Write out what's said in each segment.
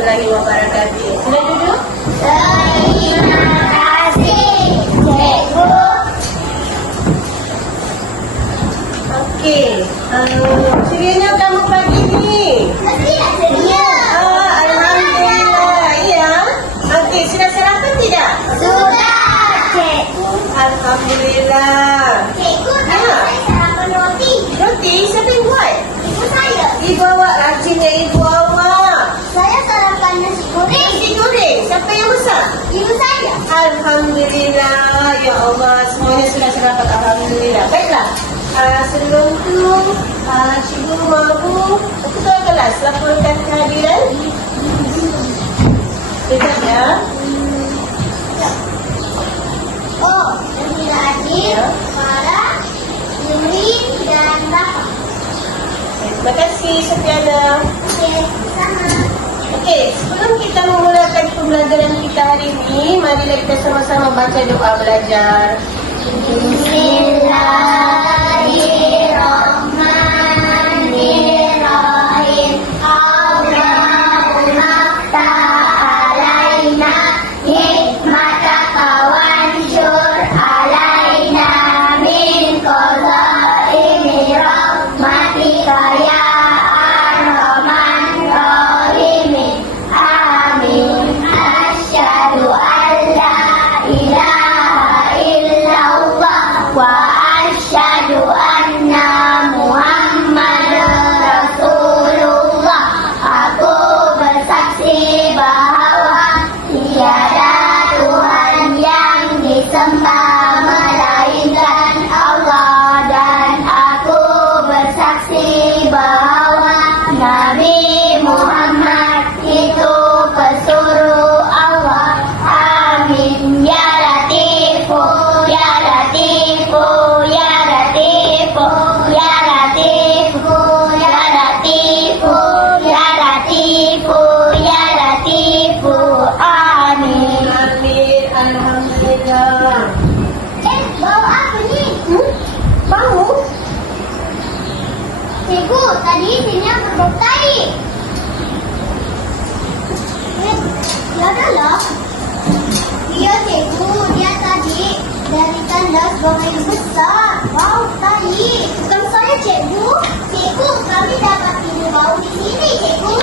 warahmatullahi wabarakatuh. Sila duduk. Terima kasih, Cikgu. Okey. Serianya kamu pagi ni? Mestilah sedia. Alhamdulillah. Ya. Okey, sudah sarapan tidak? Sudah, Cikgu. Alhamdulillah. Cikgu, tadi saya sarapan roti. Roti, siapa yang buat? Ibu saya. Ibu awak rajinnya ibu awak. Saya sarapan nasi goreng. Nasi goreng, siapa yang masak? Ibu saya. Alhamdulillah. Ya Allah, semuanya sudah sarapan. Alhamdulillah. Baiklah. Sebelum tu, cikgu mahu ketua kelas laporkan kehadiran. Sekejap ya. Oh, dan tidak hadir Farah, Yurin, dan Rafa. Terima kasih, Sofiana. Okey, sama. Okey, sebelum kita memulakan pembelajaran kita hari ini, marilah kita sama-sama baca doa belajar. Bismillahirrahmanirrahim. Allahumma ta'alaina hikmataka wansyur alaina min qadaimi rahmatika ya arhaman rahimin. Amin. Asyhadu an la ilaha illallah wa asyhadu anna Muhammadar Rasulullah. Aku bersaksi bahawa tiada Tuhan yang disembah melainkan Allah, dan aku bersaksi bahawa Nabi Muhammad itu pesuruh Allah. Amin. Ya Latifu, Ya Latifu, Ya Latifu, Ya Latifu, Ya Latifu, Ya Latifu, Ya Latifu. Amin. Amin. Alhamdulillah. Bau apa ni? Bau? Cikgu, tadi isinya berbau tai. Lah. Iya, Cikgu. Dia tadi dari tandas buang air besar. Bau tai. Bukan saya, Cikgu. Cikgu, kami dapat ini bau di sini, Cikgu.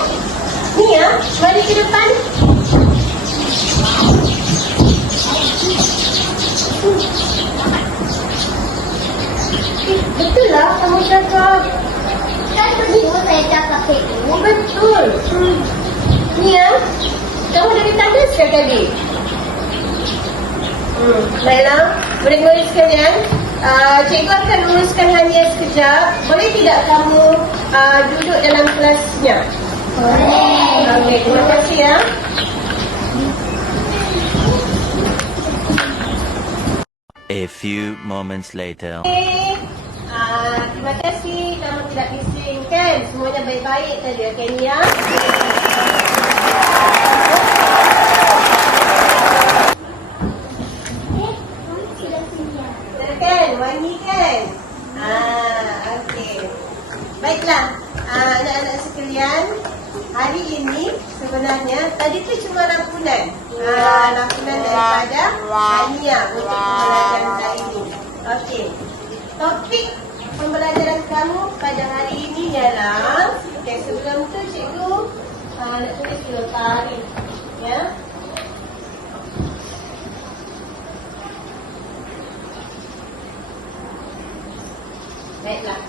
Ni ya, balik ke depan. Betul lah kamu cakap. Kan begitu saya cakap, Cikgu. Betul. Ni ya, kamu dari tandas ke tadi? Baiklah, murid-murid sekalian, cikgu akan uruskan hanya sekejap. Boleh tidak kamu duduk dalam kelasnya? Boleh. Okey, terima kasih ya. A few moments later. Okey. Terima kasih. Kamu tidak bising kan? Semuanya baik-baik tadi. Okey ni ya. Sudah siap. Betul kan? Wangi kan? Okey. Baiklah, anak-anak sekalian, hari ini sebenarnya tadi tu cuma lampunan. Lampunan daripada Hania untuk pembelajaran hari ini. Okey. Topik pembelajaran kamu pada hari ini ialah, okey, sebelum tu cikgu nak tulis dulu tarikh. Ya. Baiklah.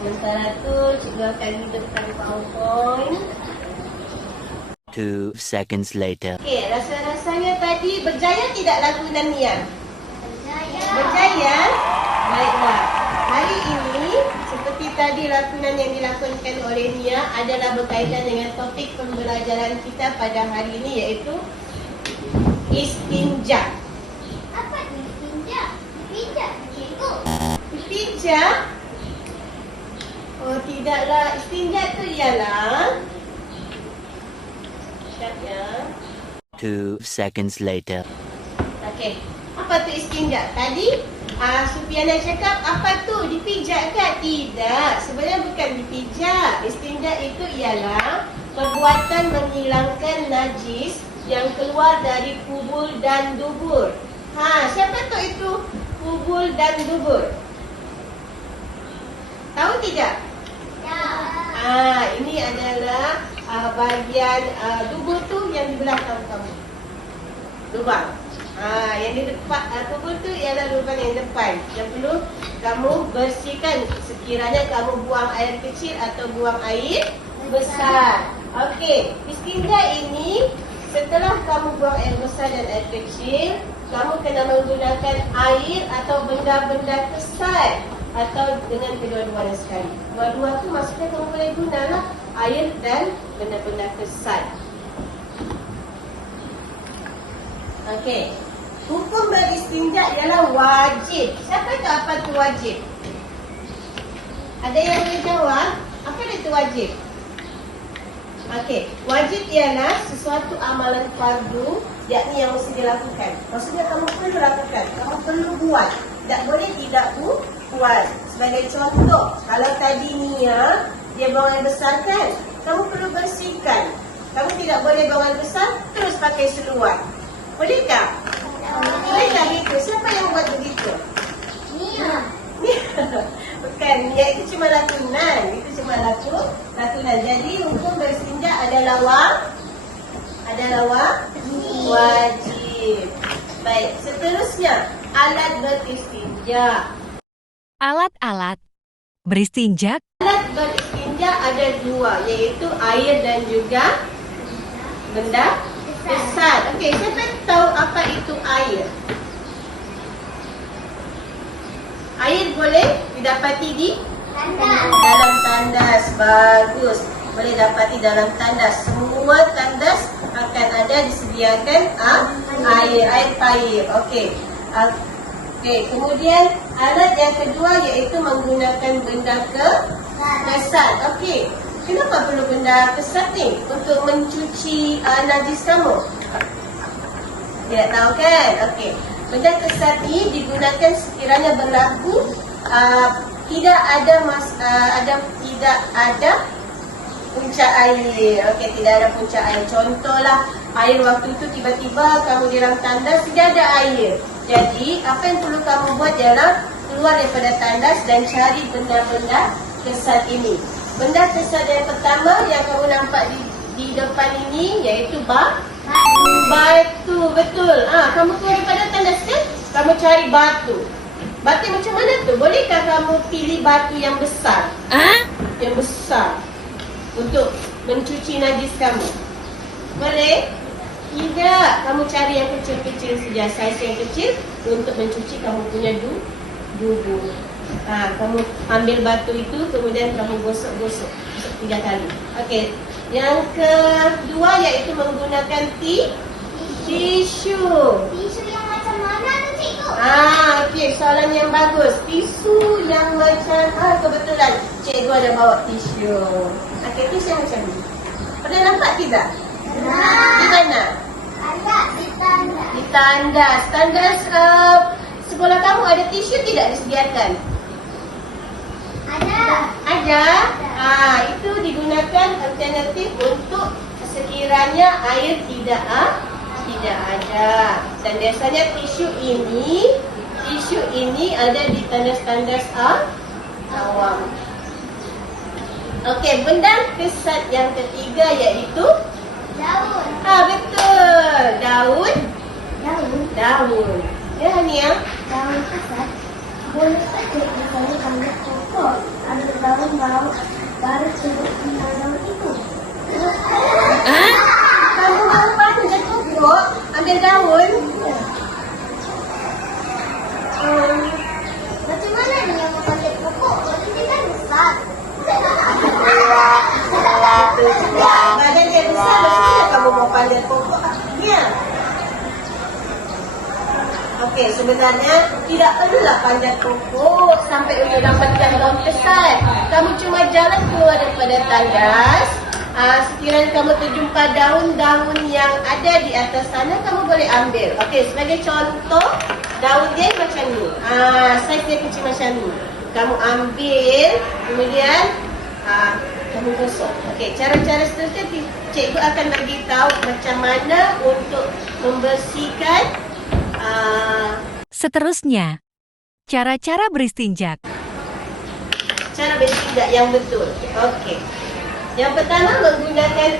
Sementara tu, cikgu akan hidupkan PowerPoint. 2 seconds later. Okey, rasa-rasanya tadi berjaya tidak lakonan Nia? Berjaya. Berjaya? Baiklah. Hari ini, seperti tadi lakonan yang dilakonkan oleh Nia adalah berkaitan dengan topik pembelajaran kita pada hari ini, iaitu istinja. Apa ni istinja? Pijak, Cikgu. Istinja? Oh, tidaklah. Istinja tu ialah... Sekejap ya. 2 seconds later. Okey. Apa tu istinja? Tadi Sufiana cakap apa tu? Dipijak ke? Tidak. Sebenarnya bukan dipijak. Istinja itu ialah perbuatan menghilangkan najis yang keluar dari kubul dan dubur. Siapa tahu itu kubul dan dubur? Tahu tidak? Ini adalah bahagian dubur tu yang di belakang kamu. Lubang. Yang di depan kubur tu ialah lubang yang depan. Yang perlu kamu bersihkan sekiranya kamu buang air kecil atau buang air besar. Okey, istinja ini setelah kamu buang air besar dan air kecil, kamu kena menggunakan air atau benda-benda kesat atau dengan kedua-duanya sekali. Dua-dua tu maksudnya kamu boleh gunalah air dan benda-benda kesat. Okey. Hukum beristinja ialah wajib. Siapa tahu apa tu wajib? Ada yang boleh jawab? Apa itu wajib? Okey, wajib ialah sesuatu amalan fardu, yakni yang mesti dilakukan. Maksudnya kamu perlu lakukan, kamu perlu buat. Tak boleh tidak buat. Sebagai contoh, kalau tadi Nia dia buang air besar kan, kamu perlu bersihkan. Kamu tidak boleh buang air besar terus pakai seluar. Bolehkah? Bolehkah gitu? Siapa yang buat begitu? Nia. Bukan, Nia itu cuma lakonan. Itu cuma lakonan. Jadi hukum beristinja adalah wajib. Baik, seterusnya alat beristinja. Alat-alat beristinja. Alat beristinja ada dua, iaitu air dan juga benda besar. Okey, siapa tahu apa itu air? Air boleh didapati di dalam tandas. Bagus. Boleh dapati dalam tandas. Semua tandas akan ada disediakan air pair. Okey. Okey, kemudian alat yang kedua iaitu menggunakan benda kesat. Okey. Kenapa perlu benda kesat ni? Untuk mencuci najis kamu? Tidak tahu kan? Okey. Benda kesat ni digunakan sekiranya berlaku tidak ada puncak air. Okey, tidak ada puncak air. Contohlah, air waktu itu tiba-tiba kamu di dalam tandas tidak ada air. Jadi, apa yang perlu kamu buat ialah keluar daripada tandas dan cari benda-benda kesat ini. Benda kesat yang pertama yang kamu nampak di depan ini iaitu batu. Betul. Kamu keluar daripada tandas kan? Kamu cari batu. Batu macam mana tu? Bolehkah kamu pilih batu yang besar? Yang besar untuk mencuci najis kamu? Boleh? Tidak. Kamu cari yang kecil-kecil saja, saiz yang kecil untuk mencuci kamu punya dubur. Kamu ambil batu itu, kemudian kamu gosok-gosok 3 kali. Okey. Yang kedua iaitu menggunakan tisu. Tisu yang macam mana tu, cikgu? Okey, soalan yang bagus. Tisu yang macam kebetulan cikgu ada bawa tisu. Okey, tisu yang macam ni. Pernah nampak tidak? Di mana? Ada di tandas. Di tandas. Tandas sekolah kamu ada tisu tidak disediakan? Ada. Itu digunakan alternatif untuk sekiranya air tidak ada. Dan biasanya tisu ini ada di tandas-tandas awam. Okey, benda kesat yang ketiga iaitu Daun. Betul. Daun. Ya, Nia. Daun kesat. Boleh saja misalnya ambil pokok, ambil daun baru sebut daun itu. Kamu baru panjat pokok, ambil daun. Macam mana ni yang panjat pokok? Kalau dia kan besar. Badan dia besar, maksudnya kamu mau panjat pokok. Ya. Okey, sebenarnya tidak perlulah panjat pokok sampai untuk dapatkan daun kesat. Kamu cuma jalan keluar daripada tandas. Sekiranya kamu terjumpa daun-daun yang ada di atas sana, kamu boleh ambil. Okey, sebagai contoh, daun dia macam ni. Saiz dia kecil macam ni. Kamu ambil, kemudian Kamu gosok. Okey, cara-cara seterusnya cikgu akan bagi tahu macam mana untuk membersihkan Seterusnya, cara-cara beristinjak. cara beristinjak yang betul. Okey. Yang pertama menggunakan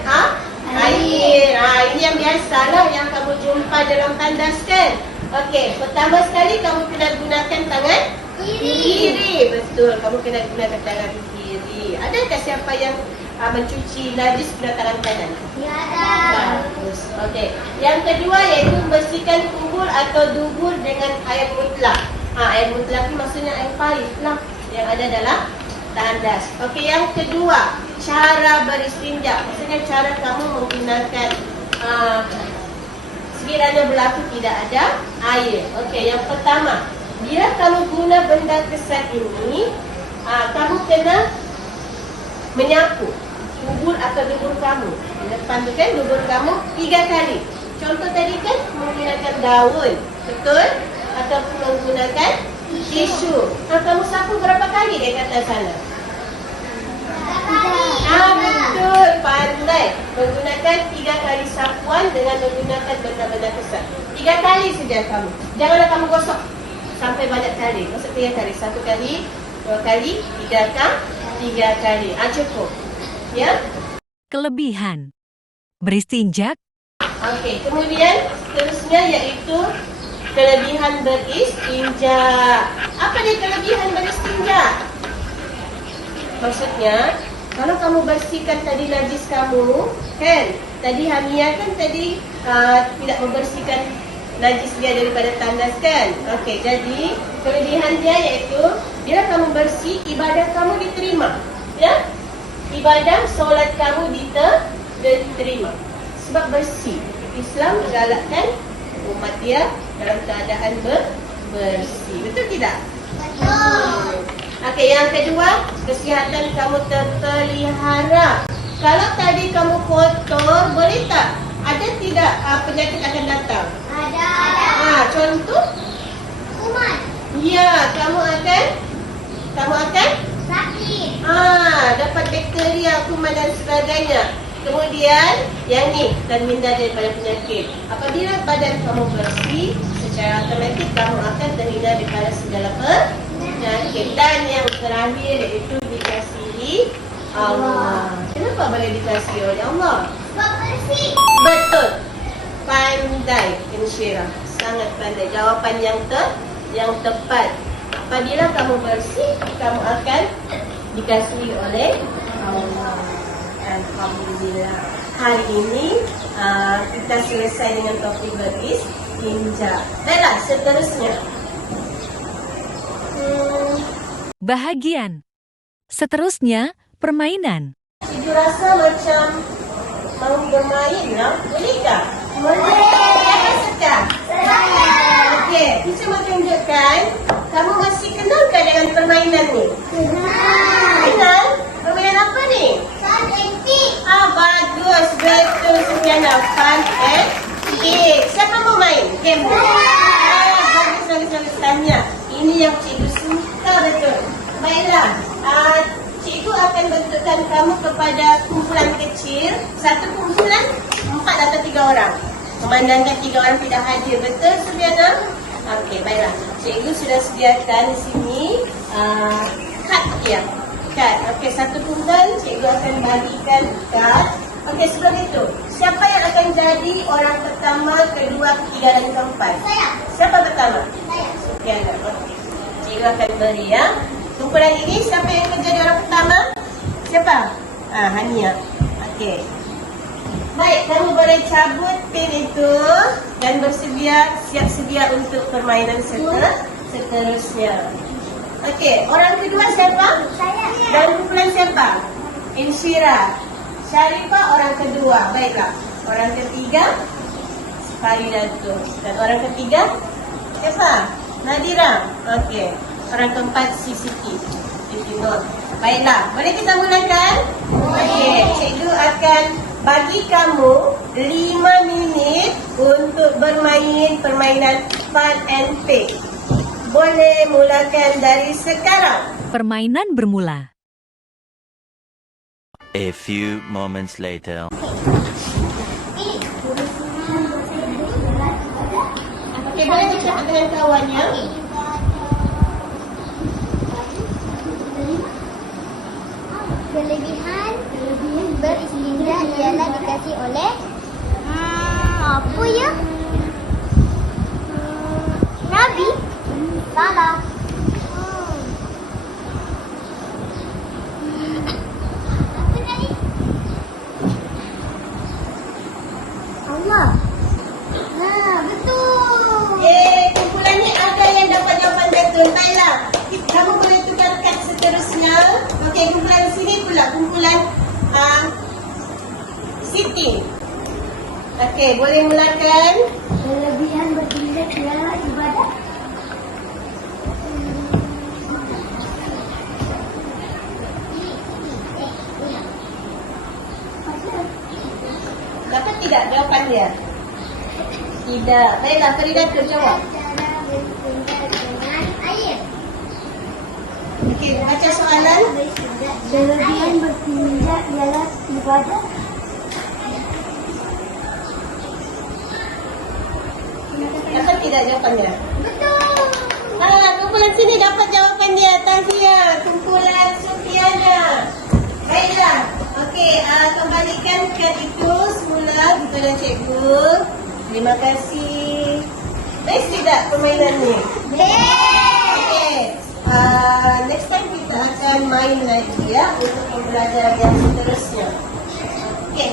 air. Ini yang biasalah yang kamu jumpa dalam tandas kan. Okey, pertama sekali kamu kena gunakan tangan kiri. Betul, kamu kena gunakan tangan kiri. Adakah siapa yang mencuci najis guna tangan kanan? Tiada. Bagus. Okey. Yang kedua iaitu bersihkan kubur atau dubur dengan air mutlak. Air mutlak ni maksudnya air pais lah yang ada dalam tandas. Okey, yang kedua, cara beristinja. Maksudnya cara kamu menggunakan sekiranya berlaku tidak ada air. Okey, yang pertama, bila kamu guna benda kesat ini, kamu kena menyapu kubur atau dubur kamu. Depan tu kan dubur kamu 3 kali. Contoh tadi kan menggunakan daun, betul? Ataupun menggunakan tisu. Kamu sapu berapa kali dekat atas sana? Betul, pandai. Menggunakan 3 kali sapuan dengan menggunakan benda-benda kesat. 3 kali saja kamu. Janganlah kamu gosok sampai banyak kali. Gosok 3 kali. 1 kali, 2 kali, 3 kali. Cukup. Ya? Kelebihan. Beristinjak, Okey, kemudian seterusnya iaitu kelebihan beristinja. Apa dia kelebihan beristinja? Maksudnya, kalau kamu bersihkan tadi najis kamu, kan? Tadi Hamia kan tadi tidak membersihkan najis dia daripada tandas kan? Okey, jadi kelebihan dia iaitu bila kamu bersih, ibadah kamu diterima. Ya? Ibadah solat kamu diterima. Sebab bersih. Islam menggalakkan umat dia dalam keadaan bersih. Betul tidak? Betul. Okey, yang kedua, kesihatan kamu terpelihara. Kalau tadi kamu kotor, boleh tak? Ada tidak penyakit akan datang? Ada. Contoh? Kuman. Ya, kamu akan Sakit. dapat bakteria, kuman dan sebagainya. Kemudian, yang ni terhindar daripada penyakit. Apabila badan kamu bersih, secara otomatik kamu akan terhindar daripada segala penyakit. Dan yang terakhir iaitu dikasihi Allah. Kenapa boleh dikasihi oleh Allah? Sebab bersih. Betul. Pandai, Insyirah. Sangat pandai. Jawapan yang tepat. Apabila kamu bersih, kamu akan dikasihi oleh Allah. Alhamdulillah. Hari ini kita selesai dengan topik beristinja. Baiklah, seterusnya. bahagian. Seterusnya, permainan. Cikgu rasa macam mau bermain lah. Bolehkah? Boleh. Siapa suka? Saya. Okey, kita mau tunjukkan. Kamu masih kenalkah dengan permainan ni? Kenal? Permainan apa ni? Fun and Feet. Bagus. Betul, Sufiana. Fun and Feet. Siapa mau main? Game ni? Bagus. Tanya. Ini yang cikgu suka betul. Baiklah. Cikgu akan bentukkan kamu kepada kumpulan kecil. Satu kumpulan 4 atau 3 orang. Memandangkan 3 orang tidak hadir. Betul, Sufiana? Okey, baiklah. Cikgu sudah sediakan di sini kad ya. Kad. Okey, satu kumpulan cikgu akan bagikan kad. Okey, sebelum itu, siapa yang akan jadi orang pertama, kedua, ketiga dan keempat? Saya. Siapa pertama? Saya. Sufiana. Okey. Cikgu akan beri ya. Kumpulan ini siapa yang akan jadi orang pertama? Siapa? Hania. Okey. Baik, kamu boleh cabut pin itu dan siap sedia untuk permainan seterusnya. Okey, orang kedua siapa? Saya. Dan kumpulan siapa? Insyirah. Syarifah orang kedua. Baiklah. Orang ketiga Faridatul. Dan orang ketiga siapa? Nadira. Okey. Orang keempat Siti Nur. Baiklah, boleh kita mulakan? Okey, cikgu akan bagi kamu 5 minit untuk bermain permainan Fun and Feet. Boleh mulakan dari sekarang. Permainan bermula. A few moments later. Okey, boleh bercakap dengan kawannya? Kelebihan beristinja ialah dikasih oleh apa ya? Nabi? Salah. Apa tadi? Allah. Betul. Kumpulan ni ada yang dapat jawapan betul. Baiklah, kamu boleh tukar kad seterusnya. Okey, kumpulan sini pula. Kumpulan Siti. Okey, boleh mulakan. Kelebihan beristinja ialah ibadah. Dapat tidak jawapan dia? Tidak. Baiklah, Faridatul jawab. Cara beristinja dengan air. Okey, baca soalan. Kelebihan beristinja ialah ibadah. Dapat tidak jawapannya? Betul. Kumpulan sini dapat jawapan dia. Tahniah. Kumpulan Sufiana. Baiklah. Okey, kembalikan kad itu semula kepada cikgu. Terima kasih. Best tidak permainan ni? Okey. Next time kita akan main lagi ya untuk pembelajaran yang seterusnya. Okey.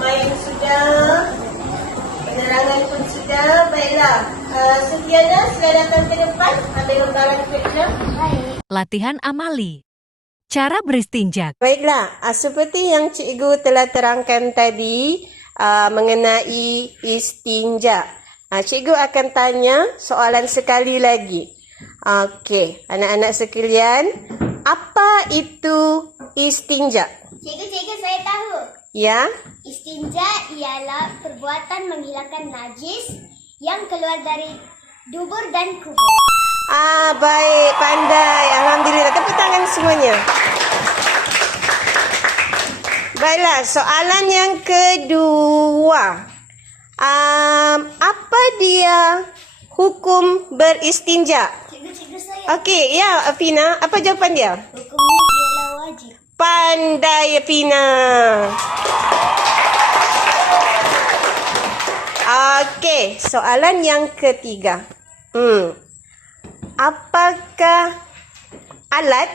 Main sudah. Penerangan pun sudah. Baiklah. Sufiana, sila datang ke depan. Ambil lembaran kerja. Baik. Latihan amali. Cara beristinjak. Baiklah, seperti yang cikgu telah terangkan tadi mengenai istinja. Cikgu akan tanya soalan sekali lagi. Okey, anak-anak sekalian, apa itu istinja? Cikgu, saya tahu. Ya? Istinja ialah perbuatan menghilangkan najis yang keluar dari dubur dan kubur. Baik, pandai. Alhamdulillah. Tepuk tangan semuanya. Baiklah, soalan yang kedua. Apa dia hukum beristinja? Cikgu saya. Okey, ya Afina, apa jawapan dia? Hukumnya ialah wajib. Pandai Afina. Okey, soalan yang ketiga. Apakah alat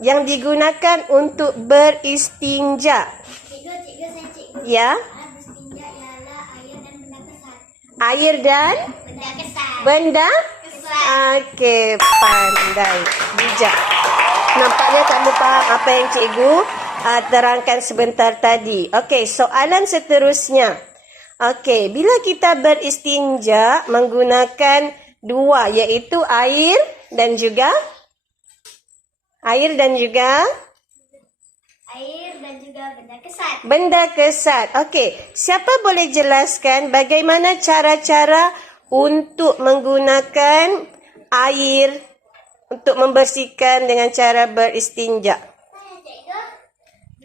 yang digunakan untuk beristinja? Cikgu, saya cikgu. Ya, Alat beristinja ialah air dan benda kesat. air dan Benda kesat. benda. Kesat. Okey, pandai, bijak. Nampaknya kamu faham apa yang cikgu terangkan sebentar tadi. Okey, soalan seterusnya. Okey, bila kita beristinja menggunakan dua, iaitu air dan juga benda kesat. benda kesat. Okey, siapa boleh jelaskan bagaimana cara-cara untuk menggunakan air untuk membersihkan dengan cara beristinja? Saya cikgu.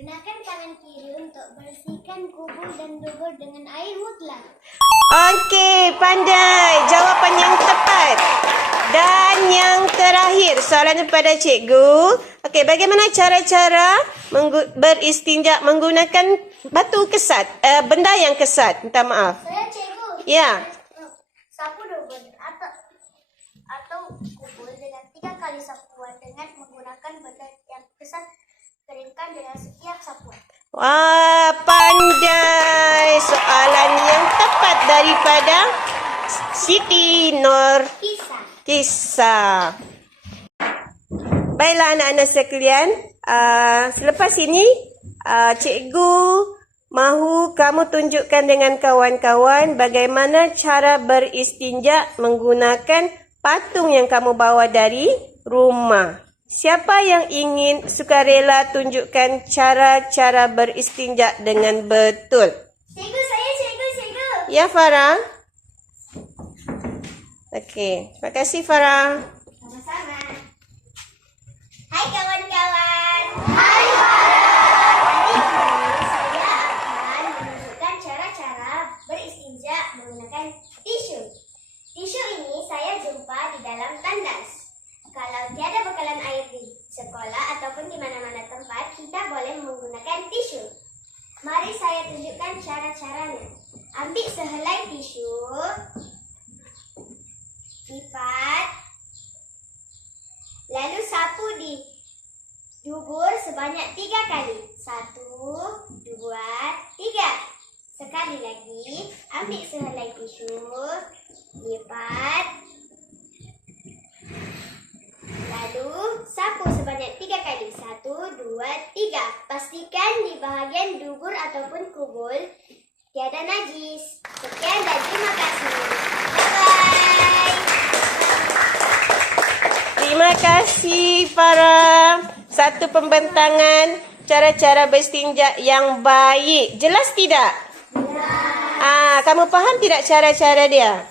Gunakan tangan kiri untuk bersihkan kubur dan dubur dengan air mutlak. Okey, pandai. Jawapan yang tepat. Dan yang terakhir, soalan kepada cikgu. Okey, bagaimana cara-cara beristinja menggunakan batu kesat? Benda yang kesat, minta maaf. Saya cikgu. Ya. Sapu dubur atau kubur dengan 3 kali sapuan dengan menggunakan benda yang kesat, keringkan dengan setiap sapuan. Wah, pandai. Soalan yang tepat daripada Siti Nur Kisah. Baiklah anak-anak sekalian, selepas ini cikgu mahu kamu tunjukkan dengan kawan-kawan bagaimana cara beristinja menggunakan patung yang kamu bawa dari rumah. Siapa yang ingin sukarela tunjukkan cara-cara beristinja dengan betul? Cikgu, cikgu. Ya, Farah. Okey, terima kasih Farah. Sama-sama. Hai kawan-kawan. saya jumpa di dalam tandas. Kalau tiada bekalan air di sekolah ataupun di mana-mana tempat, kita boleh menggunakan tisu. Mari saya tunjukkan cara-caranya. Ambil sehelai tisu, lipat, lalu sapu di dubur sebanyak 3 kali. 1, 2, 3. Sekali lagi, ambil sehelai tisu, lipat, lalu sapu sebanyak 3 kali. 1, 2, 3. Pastikan di bahagian dubur ataupun kubul tiada najis. Sekian dan terima kasih. Bye-bye. Terima kasih Farah. Satu pembentangan cara-cara berstinja yang baik. Jelas tidak? Kamu faham tidak cara-cara dia?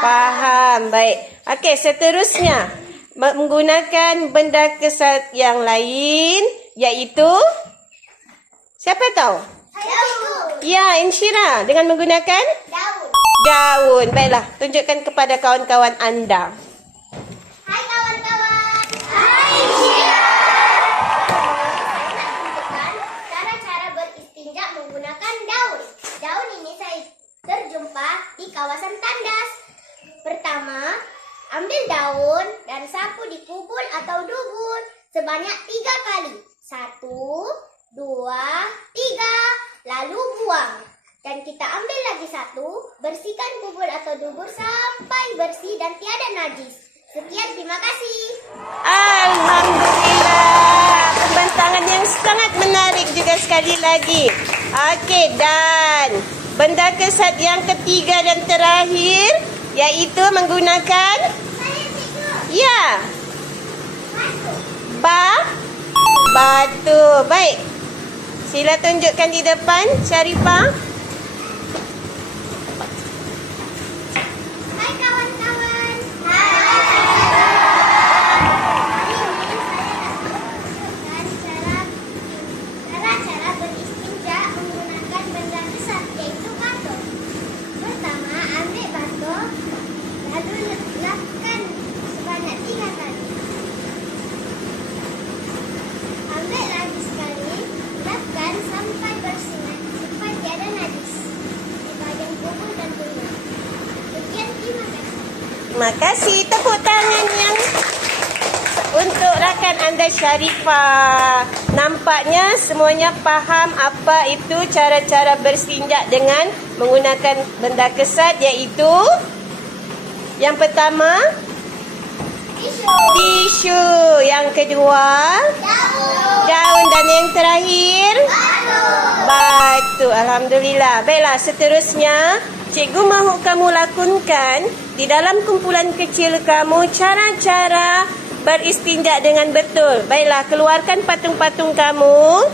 Faham. Baik. Okey, seterusnya menggunakan benda kesat yang lain, iaitu siapa tahu? Daun. Ya, Insyira, dengan menggunakan Daun. daun. Baiklah, tunjukkan kepada kawan-kawan anda. Hai kawan-kawan. Hai Syira. Saya nak tunjukkan cara-cara beristinja menggunakan daun. Daun ini saya terjumpa di kawasan tandas. Pertama, ambil daun dan sapu di kubul atau dubur sebanyak 3 kali. 1, 2, 3. Lalu buang. Dan kita ambil lagi 1, bersihkan kubul atau dubur sampai bersih dan tiada najis. Sekian, terima kasih. Alhamdulillah. Pembentangan yang sangat menarik juga sekali lagi. Okey, dan benda kesat yang ketiga dan terakhir, iaitu menggunakan ya, batu. Baik. Sila tunjukkan di depan, Syarifah. Hai kawan-kawan. Hari ini saya nak tunjukkan cara beristinja menggunakan benda kesat, yaitu batu. Pertama, ambil batu, lalu lapkan sebanyak 3 kali. Ambil lagi sekali, lapkan sampai bersih, sampai tiada najis di bahagian kubul dan dubur. Sekian, terima kasih. Terima kasih. Tepuk tangan yang untuk rakan anda Syarifah. Nampaknya semuanya faham apa itu cara-cara berstinja dengan menggunakan benda kesat, iaitu yang pertama tisu, yang kedua daun, dan yang terakhir batu. Alhamdulillah. Baiklah, seterusnya cikgu mahu kamu lakonkan di dalam kumpulan kecil kamu cara-cara beristinja dengan betul. Baiklah, keluarkan patung-patung kamu,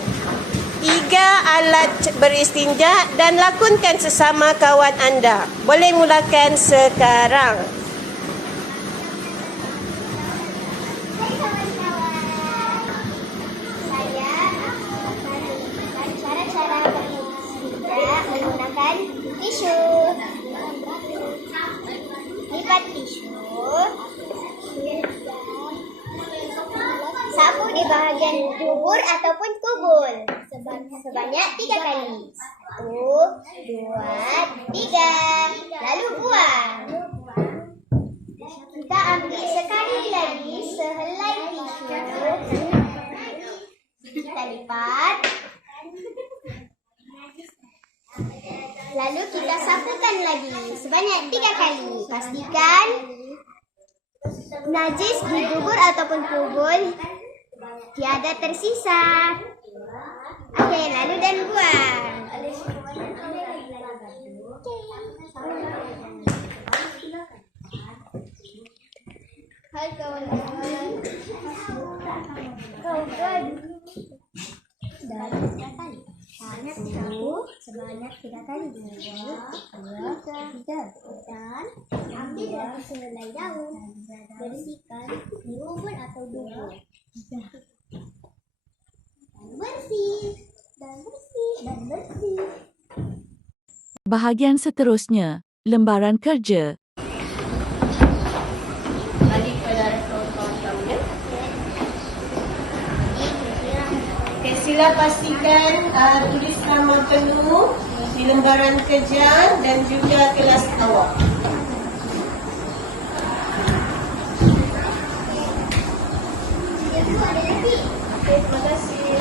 3 alat beristinja, dan lakonkan sesama kawan anda. Boleh mulakan sekarang. Hai kawan-kawan, saya akan menunjukkan cara-cara beristinja menggunakan tisu. Lipat tisu, sapu di bahagian dubur ataupun kubul sebanyak 3 kali. 1, 2, 3. Lalu buang. Kita ambil sekali lagi sehelai tisu. Kita lipat. Lalu kita sapukan lagi sebanyak 3 kali. Pastikan najis di dubur ataupun kubul tiada tersisa. Okey, lalu dan buang. Hai kawan-kawan. Kawan-kawan. Dan 3 kali. Sebanyak 3 kali. 2, 3. Dan ambil dari sehelai daun. Bersihkan di kubur atau dubur. Dan bersih. Dan bersih. Dan bersih. Bahagian seterusnya, lembaran kerja. sila pastikan tulis nama penuh di lembaran kerja dan juga kelas awak. Cikgu ada lagi. Okay, terima kasih.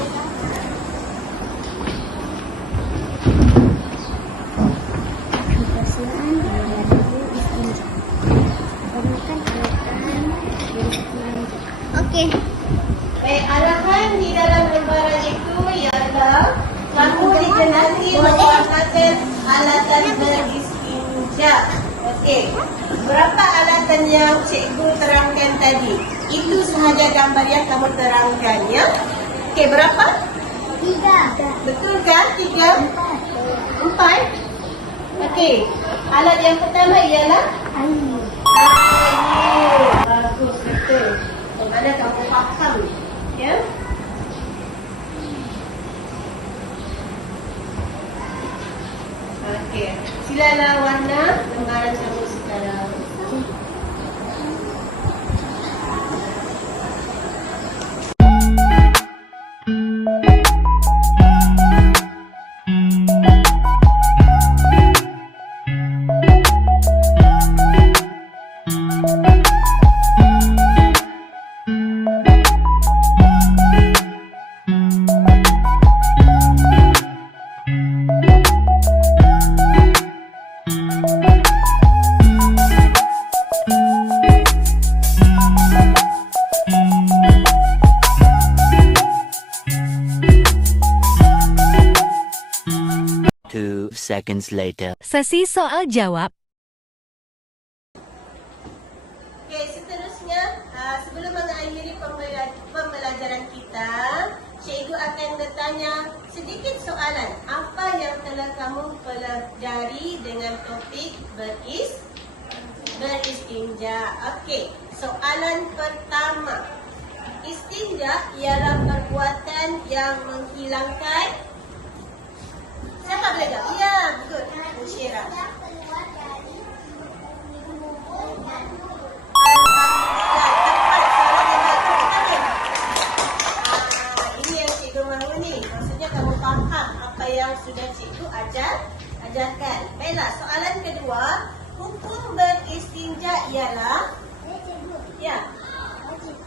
Okey. Baik, arahan di dalam lembaran itu ialah kamu dikenali menggunakan alatan beristinja. Okey. Berapa alatan yang cikgu terangkan tadi? Itu sahaja gambar yang kamu terangkan, ya. Okey, berapa? 3. Betul kan? 3? 4? Okey. Alat yang pertama ialah Ayu. air. Bagus, betul. Bagaimana kamu faham? Ya? Okey. Silalah warna lembaran kamu sekarang. 2 seconds later. Sesi soal jawab. Okey, seterusnya sebelum mengakhiri pembelajaran kita, cikgu akan bertanya sedikit soalan. Apa yang telah kamu pelajari dengan topik beristinja? Okey, soalan pertama. Istinja ialah perbuatan yang menghilangkan. Siapa boleh jawab? Ya, betul. Musyirah. Alhamdulillah, tepat soalan yang bagus. Ini yang cikgu mahu ni. Maksudnya kamu faham apa yang sudah cikgu ajarkan. Baiklah, soalan kedua. Hukum beristinja ialah? Ya. Wajib.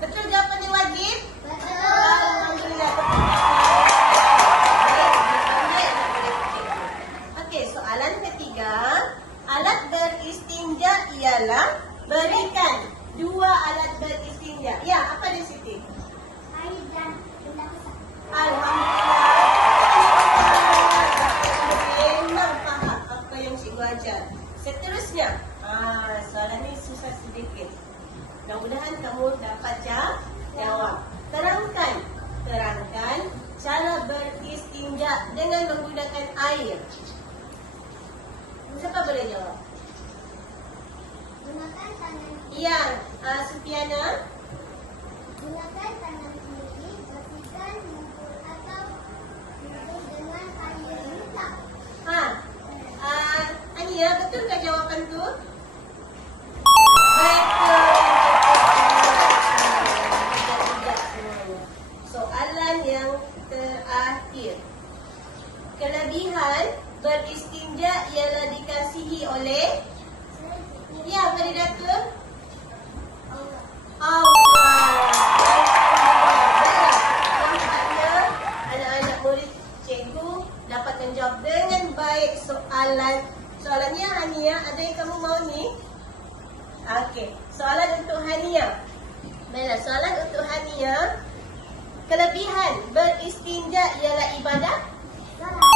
Betul jawapannya wajib? Betul. Alhamdulillah, betul. Okey, soalan ketiga. Alat beristinja ialah berikan 2 alat beristinja. Ya, apa dia Siti? Air dan benda besar. Alhamdulillah. Memang faham apa yang cikgu ajar. Seterusnya, soalan ni susah sedikit. Mudah-mudahan kamu dapat jawab. Terangkan cara beristinja dengan menggunakan air. Siapa boleh jawab? Gunakan tangan Ya, Sufiana. Gunakan tangan kiri, bersihkan muka atau hidung dengan air minyak. Ania, betulkah jawapan tu? Betul. Soalan yang terakhir. Kelebihan beristinja ialah dikasihi oleh? Ya, Faridatul. Allah. Nampaknya anak-anak murid cikgu dapat menjawab dengan baik soalannya Hania. Ada yang kamu mau ni? Okey, soalan untuk Hania. Baiklah, soalan untuk Hania. Kelebihan beristinja ialah ibadah? Salah.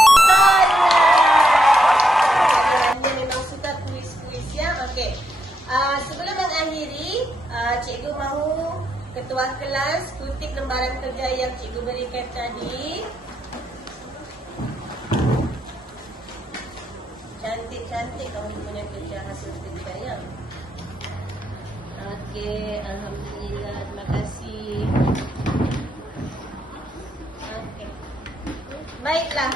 Hania memang suka kuis-kuis, ya. Okey. Sebelum mengakhiri, cikgu mahu ketua kelas kutip lembaran kerja yang cikgu berikan tadi. Cantik-cantik kamu punya kerja hasil kerja, ya. Okey, alhamdulillah, terima kasih. Okey. Baiklah.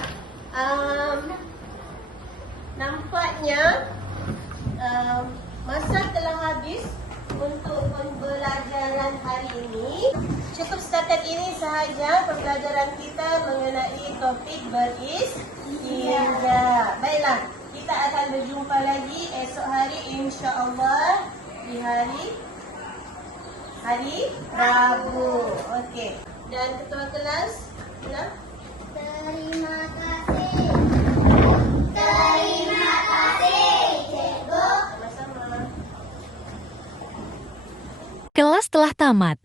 Nampaknya masa telah habis untuk pembelajaran hari ini. Cukup setakat ini sahaja pembelajaran kita mengenai topik beristinja. Baiklah, kita akan berjumpa lagi esok hari insya-Allah di hari Rabu. Okey. Dan ketua kelas, Ina? Terima kasih. Terima kasih, Cikgu. Sama-sama. Kelas telah tamat.